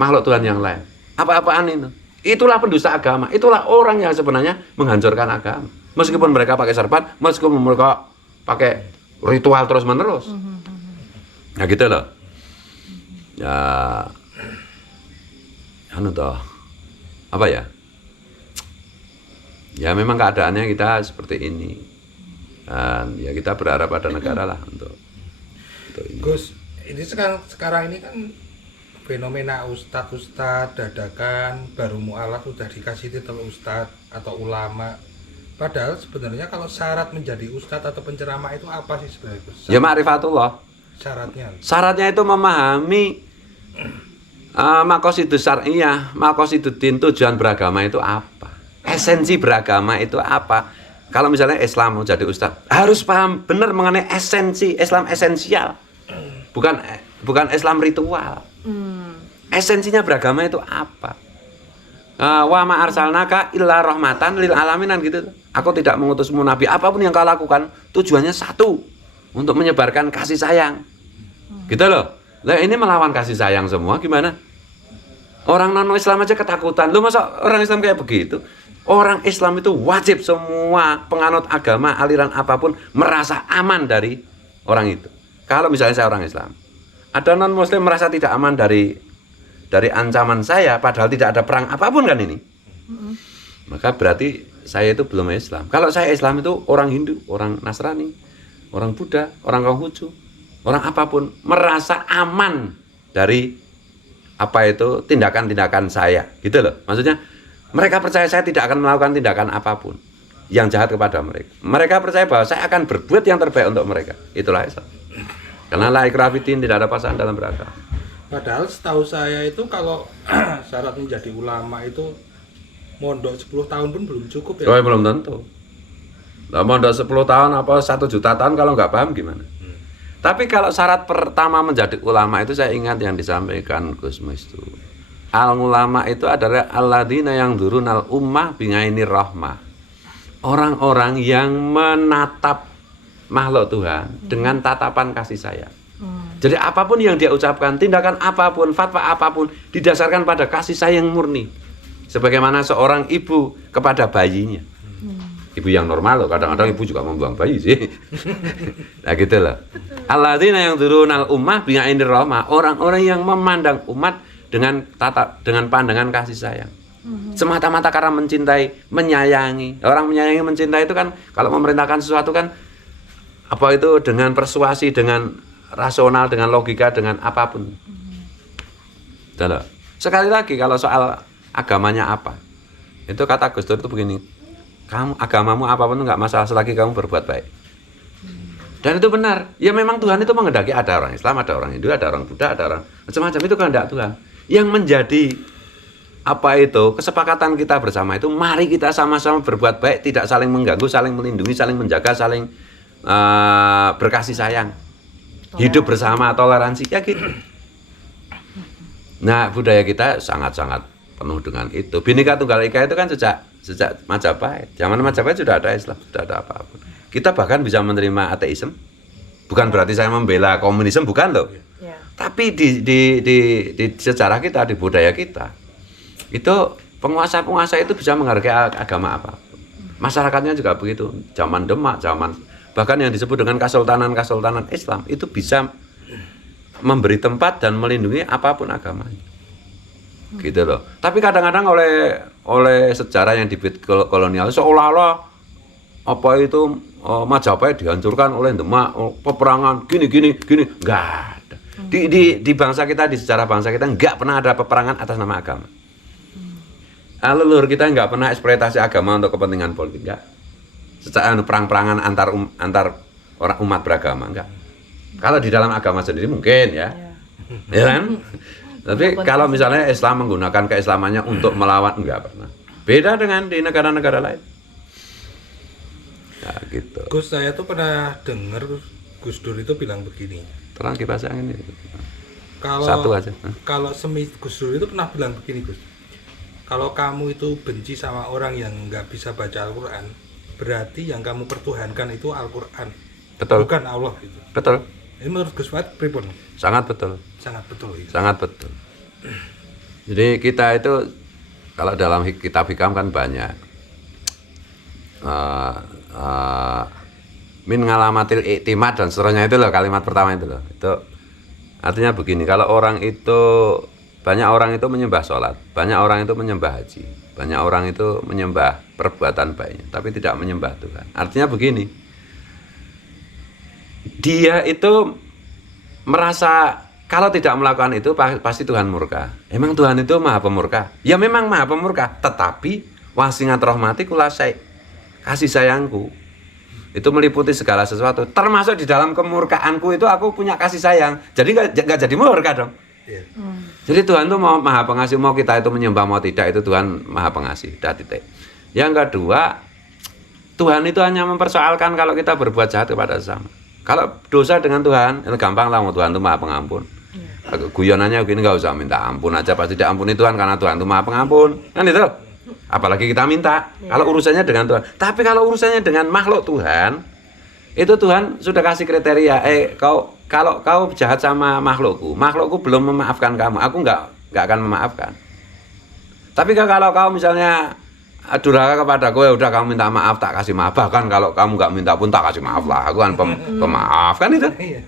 makhluk Tuhan yang lain. Apa-apaan itu? Itulah pendusta agama, itulah orang yang sebenarnya menghancurkan agama. Meskipun mereka pakai serban, meskipun mereka pakai ritual terus-menerus. Nah gitu loh. Ya, anu toh, apa ya? Ya memang keadaannya kita seperti ini. Dan ya kita berharap pada negara lah untuk ini. Gus, ini sekarang ini kan fenomena ustadz dadakan baru mualaf sudah dikasih titel ustadz atau ulama. Padahal sebenarnya kalau syarat menjadi ustadz atau penceramah itu apa sih sebenarnya, Gus? Ya ma'rifatullah. Syaratnya itu memahami maqasidus syar'iyah, maqasiduddin, tujuan beragama itu apa? Esensi beragama itu apa? Kalau misalnya Islam mau jadi ustadz, harus paham benar mengenai esensi Islam esensial. Bukan Islam ritual. Esensinya beragama itu apa? Wa ma arsalnaka illa rahmatan lil alaminan gitu. Aku tidak mengutusmu nabi, apapun yang kau lakukan tujuannya satu, untuk menyebarkan kasih sayang. Gitu loh. Lah ini melawan kasih sayang semua gimana? Orang non-Islam aja ketakutan. Lu masa orang Islam kayak begitu? Orang Islam itu wajib semua penganut agama, aliran apapun merasa aman dari orang itu. Kalau misalnya saya orang Islam, ada non-Muslim merasa tidak aman dari ancaman saya, padahal tidak ada perang apapun kan ini. Maka berarti saya itu belum Islam. Kalau saya Islam itu orang Hindu, orang Nasrani, orang Buddha, orang Konghucu, orang apapun merasa aman dari apa itu tindakan-tindakan saya, gitu loh. Maksudnya mereka percaya saya tidak akan melakukan tindakan apapun yang jahat kepada mereka. Mereka percaya bahwa saya akan berbuat yang terbaik untuk mereka. Itulah Islam. Karena la ikraha fiddin, tidak ada paksaan dalam beragama. Padahal setahu saya itu kalau syarat menjadi ulama itu mondok 10 tahun pun belum cukup ya. Oh, belum tentu. Lah mondok 10 tahun apa 1 juta tahun kalau nggak paham gimana? Tapi kalau syarat pertama menjadi ulama itu saya ingat yang disampaikan Gus Mus itu. Al-ulama itu adalah alladzina yang durunal ummah bingaini rahmah. Orang-orang yang menatap makhluk Tuhan dengan tatapan kasih sayang. Jadi apapun yang dia ucapkan, tindakan apapun, fatwa apapun didasarkan pada kasih sayang murni. Sebagaimana seorang ibu kepada bayinya. Ibu yang normal loh, kadang-kadang ibu juga membuang bayi sih. Nah gitu loh. Alladzina yang durunal ummah bingaini rahmah. Orang-orang yang memandang umat dengan pandangan kasih sayang. Semata-mata karena mencintai, menyayangi. Orang menyayangi, mencintai itu kan kalau memerintahkan sesuatu kan apa itu dengan persuasi, dengan rasional, dengan logika, dengan apapun. Dalam. Sekali lagi kalau soal agamanya apa, itu kata Gus Dur itu begini, kamu agamamu apapun nggak masalah selagi kamu berbuat baik. Dan itu benar. Ya memang Tuhan itu menghendaki ada orang Islam, ada orang Hindu, ada orang Buddha, ada orang macam-macam, itu kehendak Tuhan. Yang menjadi apa itu kesepakatan kita bersama itu, mari kita sama-sama berbuat baik, tidak saling mengganggu, saling melindungi, saling menjaga, saling berkasih sayang, hidup bersama, toleransi, ya gitu. Nah budaya kita sangat-sangat penuh dengan itu. Bhinneka Tunggal Ika itu kan sejak Majapahit. Zaman Majapahit sudah ada Islam, sudah ada apapun. Kita bahkan bisa menerima ateisme. Bukan berarti saya membela komunisme, bukan loh. Ya. Tapi di sejarah kita, di budaya kita, itu penguasa-penguasa itu bisa menghargai agama apapun. Masyarakatnya juga begitu. Zaman Demak, bahkan yang disebut dengan kesultanan Islam itu bisa memberi tempat dan melindungi apapun agamanya. Gitu loh. Tapi kadang-kadang oleh sejarah yang dibuat kolonial seolah-olah apa itu Majapahit dihancurkan oleh Demak, peperangan gini, enggak ada. Di bangsa kita, di sejarah bangsa kita enggak pernah ada peperangan atas nama agama. Leluhur kita enggak pernah eksploitasi agama untuk kepentingan politik, enggak. Secara perang-perangan antar orang umat beragama, enggak. Kalau di dalam agama sendiri mungkin ya. Ya kan? Tapi kalau misalnya Islam menggunakan keislamannya untuk melawan, enggak pernah. Beda dengan di negara-negara lain. Nah, gitu. Gus, saya tuh pernah dengar Gus Dur itu bilang begini. Terang kipas angin ini. Kalau satu aja. Kalau Gus Dur itu pernah bilang begini, Gus. Kalau kamu itu benci sama orang yang nggak bisa baca Al-Quran, berarti yang kamu pertuhankan itu Al-Qur'an. Betul. Bukan Allah gitu. Betul. Ini menurut Gus Fuad pripun? Sangat betul. Sangat betul itu. Sangat betul. Jadi kita itu kalau dalam kitab hikam kan banyak min ngalamatil iktimad dan seterusnya itu loh, kalimat pertama itu loh. Itu artinya begini, kalau orang itu banyak orang itu menyembah sholat, banyak orang itu menyembah haji, banyak orang itu menyembah perbuatan baiknya, tapi tidak menyembah Tuhan. Artinya begini, dia itu merasa kalau tidak melakukan itu pasti Tuhan murka. Emang Tuhan itu maha pemurka? Ya memang maha pemurka, tetapi wasingat rahmati kulasai, kasih sayangku itu meliputi segala sesuatu, termasuk di dalam kemurkaanku itu aku punya kasih sayang, jadi nggak jadi murka dong. Iya. Jadi Tuhan itu mau maha pengasih, mau kita itu menyembah mau tidak, itu Tuhan maha pengasih, dah titik. Yang kedua, Tuhan itu hanya mempersoalkan kalau kita berbuat jahat kepada sesama. Kalau dosa dengan Tuhan itu gampang lah, Tuhan itu maha pengampun. Guyonannya begini, nggak usah minta ampun aja pasti diampuni Tuhan, karena Tuhan itu maha pengampun, kan itu. Apalagi kita minta, kalau urusannya dengan Tuhan. Tapi kalau urusannya dengan makhluk Tuhan, itu Tuhan sudah kasih kriteria. Kalau kau jahat sama makhlukku belum memaafkan kamu, aku nggak akan memaafkan. Tapi kalau kau misalnya durhaka kepadaku, ya udah kamu minta maaf, tak kasih maaf. Bahkan kalau kamu nggak minta pun tak kasih maaf lah, aku kan pemaaf, kan itu. Iya.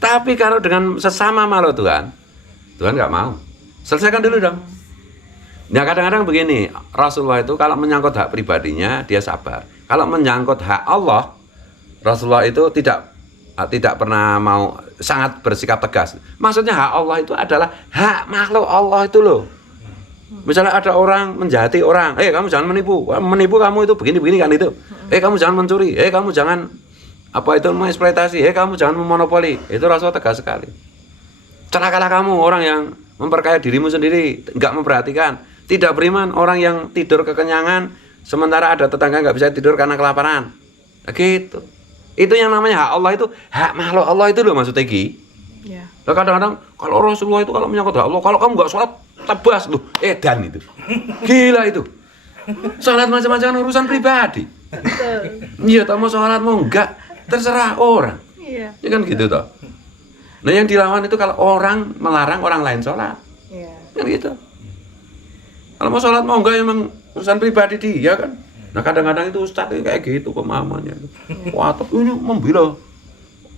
Tapi kalau dengan sesama makhluk Tuhan nggak mau. Selesaikan dulu dong. Nah kadang-kadang begini, Rasulullah itu kalau menyangkut hak pribadinya dia sabar. Kalau menyangkut hak Allah, Rasulullah itu tidak pernah mau, sangat bersikap tegas. Maksudnya hak Allah itu adalah hak makhluk Allah itu loh. Misalnya ada orang menjahati orang, kamu jangan menipu kamu itu begini-begini kan itu. Kamu jangan mencuri, kamu jangan mengeksploitasi, kamu jangan memonopoli. Itu Rasulullah tegas sekali. Celakalah kamu orang yang memperkaya dirimu sendiri, nggak memperhatikan. Tidak beriman orang yang tidur kekenyangan, sementara ada tetangga nggak bisa tidur karena kelaparan. Nah, gitu. Itu yang namanya hak Allah, itu hak makhluk Allah itu loh maksudnya Ki. Ya. Nah, kadang-kadang kalau Rasulullah itu kalau menyangkut hak Allah, kalau kamu nggak sholat tebas loh, edan itu. Gila itu. Sholat macam-macam urusan pribadi. Iya, mau sholat mau enggak, terserah orang. Iya. Ya kan gitu toh. Nah yang dilawan itu kalau orang melarang orang lain sholat. Iya. Kan gitu. Kalau mau sholat mau enggak, emang urusan pribadi dia kan. Nah kadang-kadang itu ustadz kayak gitu pemahamannya. Wah, tapi ini membela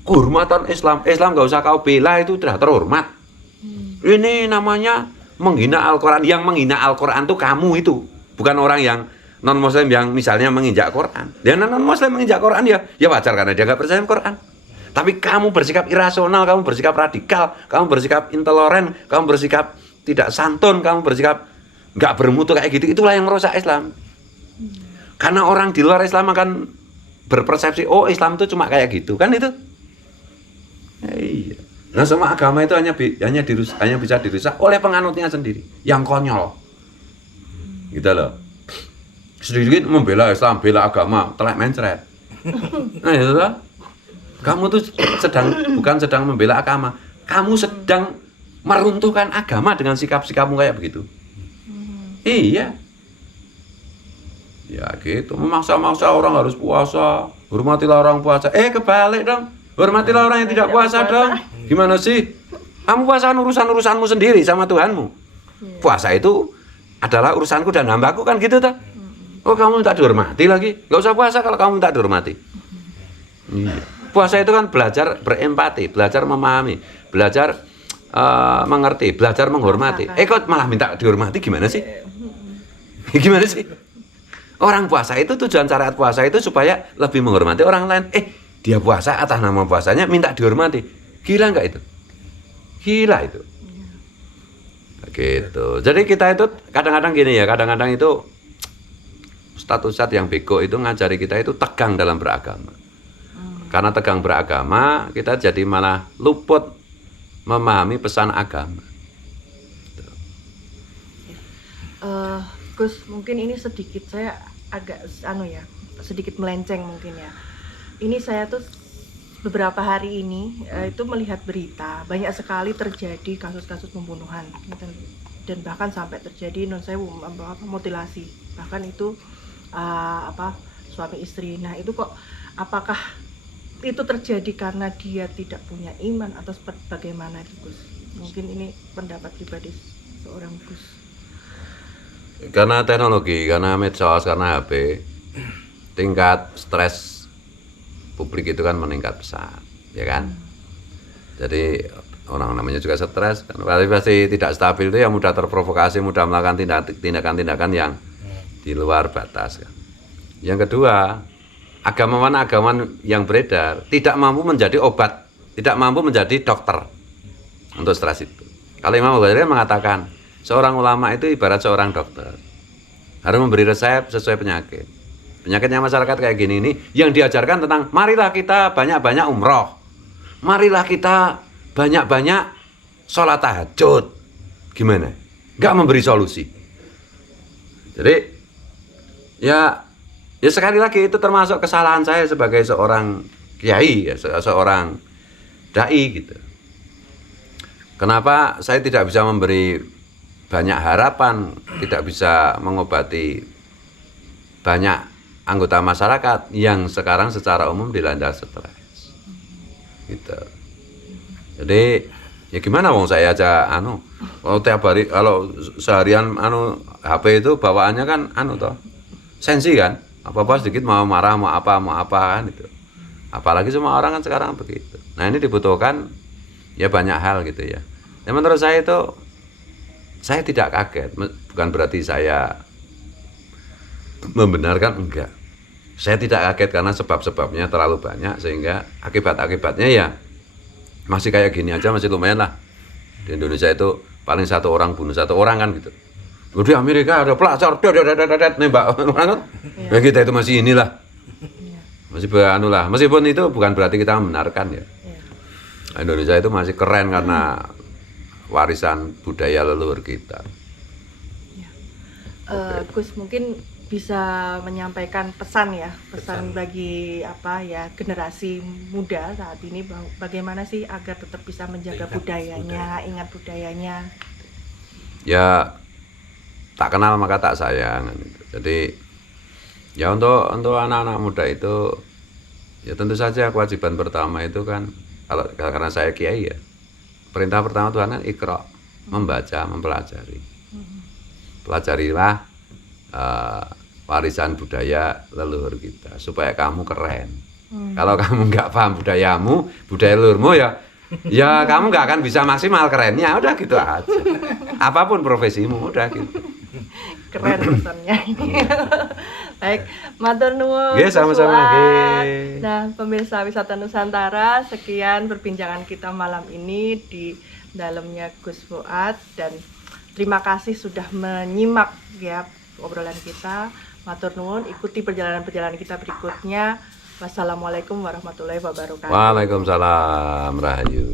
kehormatan Islam. Islam nggak usah kau bela, itu sudah terhormat. Ini namanya menghina Al-Quran. Yang menghina Al-Quran itu kamu itu, bukan orang yang non-Muslim yang misalnya menginjak Quran. Dia non-Muslim menginjak Quran ya wajar karena dia nggak percaya Quran. Tapi kamu bersikap irasional, kamu bersikap radikal, kamu bersikap intoleran, kamu bersikap tidak santun, kamu bersikap nggak bermutu kayak gitu, itulah yang merusak Islam. Karena orang di luar Islam akan berpersepsi, oh Islam itu cuma kayak gitu, kan itu. Ya, iya. Nah semua agama itu hanya bisa dirusak oleh penganutnya sendiri, yang konyol. Gitu loh. Sedikit membela Islam, bela agama, telek mencret. Nah itu loh. Kamu tuh bukan sedang membela agama, kamu sedang meruntuhkan agama dengan sikap-sikapmu kayak begitu. Iya. Ya gitu, memaksa-maksa orang harus puasa, hormatilah orang puasa. Kebalik dong, hormatilah orang yang tidak puasa dong. Gimana sih? Kamu puasa urusan-urusanmu sendiri sama Tuhanmu. Puasa itu adalah urusanku dan hambaku, kan gitu toh. Oh kamu minta dihormati lagi? Gak usah puasa kalau kamu minta dihormati. Iya. Puasa itu kan belajar berempati, belajar memahami, belajar mengerti, belajar menghormati. Kok malah minta dihormati, gimana sih? Gimana sih? Orang puasa itu, tujuan syariat puasa itu supaya lebih menghormati orang lain. Dia puasa atas nama puasanya minta dihormati. Gila nggak itu? Gila itu. Gitu. Jadi kita itu kadang-kadang gini ya, kadang-kadang itu ustadz yang bego itu ngajari kita itu tegang dalam beragama. Karena tegang beragama, kita jadi malah luput memahami pesan agama. Gus, mungkin ini sedikit saya agak sedikit melenceng mungkin ya. Ini saya tuh beberapa hari ini itu melihat berita banyak sekali terjadi kasus-kasus pembunuhan dan bahkan sampai terjadi mutilasi. Bahkan itu suami istri. Nah itu kok apakah itu terjadi karena dia tidak punya iman atau bagaimana Gus? Mungkin ini pendapat pribadi seorang Gus. Karena teknologi, karena medsos, karena HP, tingkat stres publik itu kan meningkat pesat, ya kan? Jadi orang namanya juga stres, kan pasti tidak stabil itu yang mudah terprovokasi, mudah melakukan tindakan-tindakan yang di luar batas kan. Yang kedua, agamawan yang beredar tidak mampu menjadi obat, tidak mampu menjadi dokter untuk stres itu. Kalau Imam Ghazali mengatakan seorang ulama itu ibarat seorang dokter, harus memberi resep sesuai penyakit. Penyakitnya masyarakat kayak gini ini yang diajarkan tentang marilah kita banyak-banyak umroh, marilah kita banyak-banyak sholat tahajud. Gimana? Nggak memberi solusi. Jadi ya sekali lagi itu termasuk kesalahan saya sebagai seorang kiai, ya, seorang dai gitu. Kenapa saya tidak bisa memberi banyak harapan, tidak bisa mengobati banyak anggota masyarakat yang sekarang secara umum dilanda stres gitu. Jadi ya gimana wong saya aja kalau tiap hari, kalau seharian HP itu bawaannya kan toh sensi kan, apa-apa sedikit mau marah, mau apa kan itu. Apalagi semua orang kan sekarang begitu. Nah ini dibutuhkan ya banyak hal gitu ya. Dan menurut saya itu saya tidak kaget, bukan berarti saya membenarkan, enggak. Saya tidak kaget karena sebab-sebabnya terlalu banyak sehingga akibat-akibatnya ya masih kayak gini aja, masih lumayan lah. Di Indonesia itu paling satu orang bunuh satu orang kan gitu. Di Amerika ada pelacur nembak orang. Ya kita itu masih inilah. Masih lah. Meskipun itu bukan berarti kita membenarkan ya. Indonesia itu masih keren karena warisan budaya leluhur kita. Gus mungkin bisa menyampaikan pesan bagi generasi muda saat ini, bagaimana sih agar tetap bisa menjaga budayanya, ingat budayanya. Ya tak kenal maka tak sayang. Jadi ya untuk anak-anak muda itu ya tentu saja kewajiban pertama itu kan, karena saya kiai ya, perintah pertama Tuhan kan Iqra, membaca, mempelajari. Pelajarilah warisan budaya leluhur kita supaya kamu keren. Kalau kamu nggak paham budayamu, budaya leluhurmu ya kamu nggak akan bisa maksimal kerennya. Udah gitu aja. Apapun profesimu udah gitu. Keren pesannya ini. Baik, matur nuwun. Nggih, sama-sama nggih. Nah, pemirsa Wisata Nusantara, sekian perbincangan kita malam ini di dalamnya Gus Fuad, dan terima kasih sudah menyimak ya obrolan kita. Matur nuwun, ikuti perjalanan-perjalanan kita berikutnya. Wassalamualaikum warahmatullahi wabarakatuh. Waalaikumsalam, rahayu.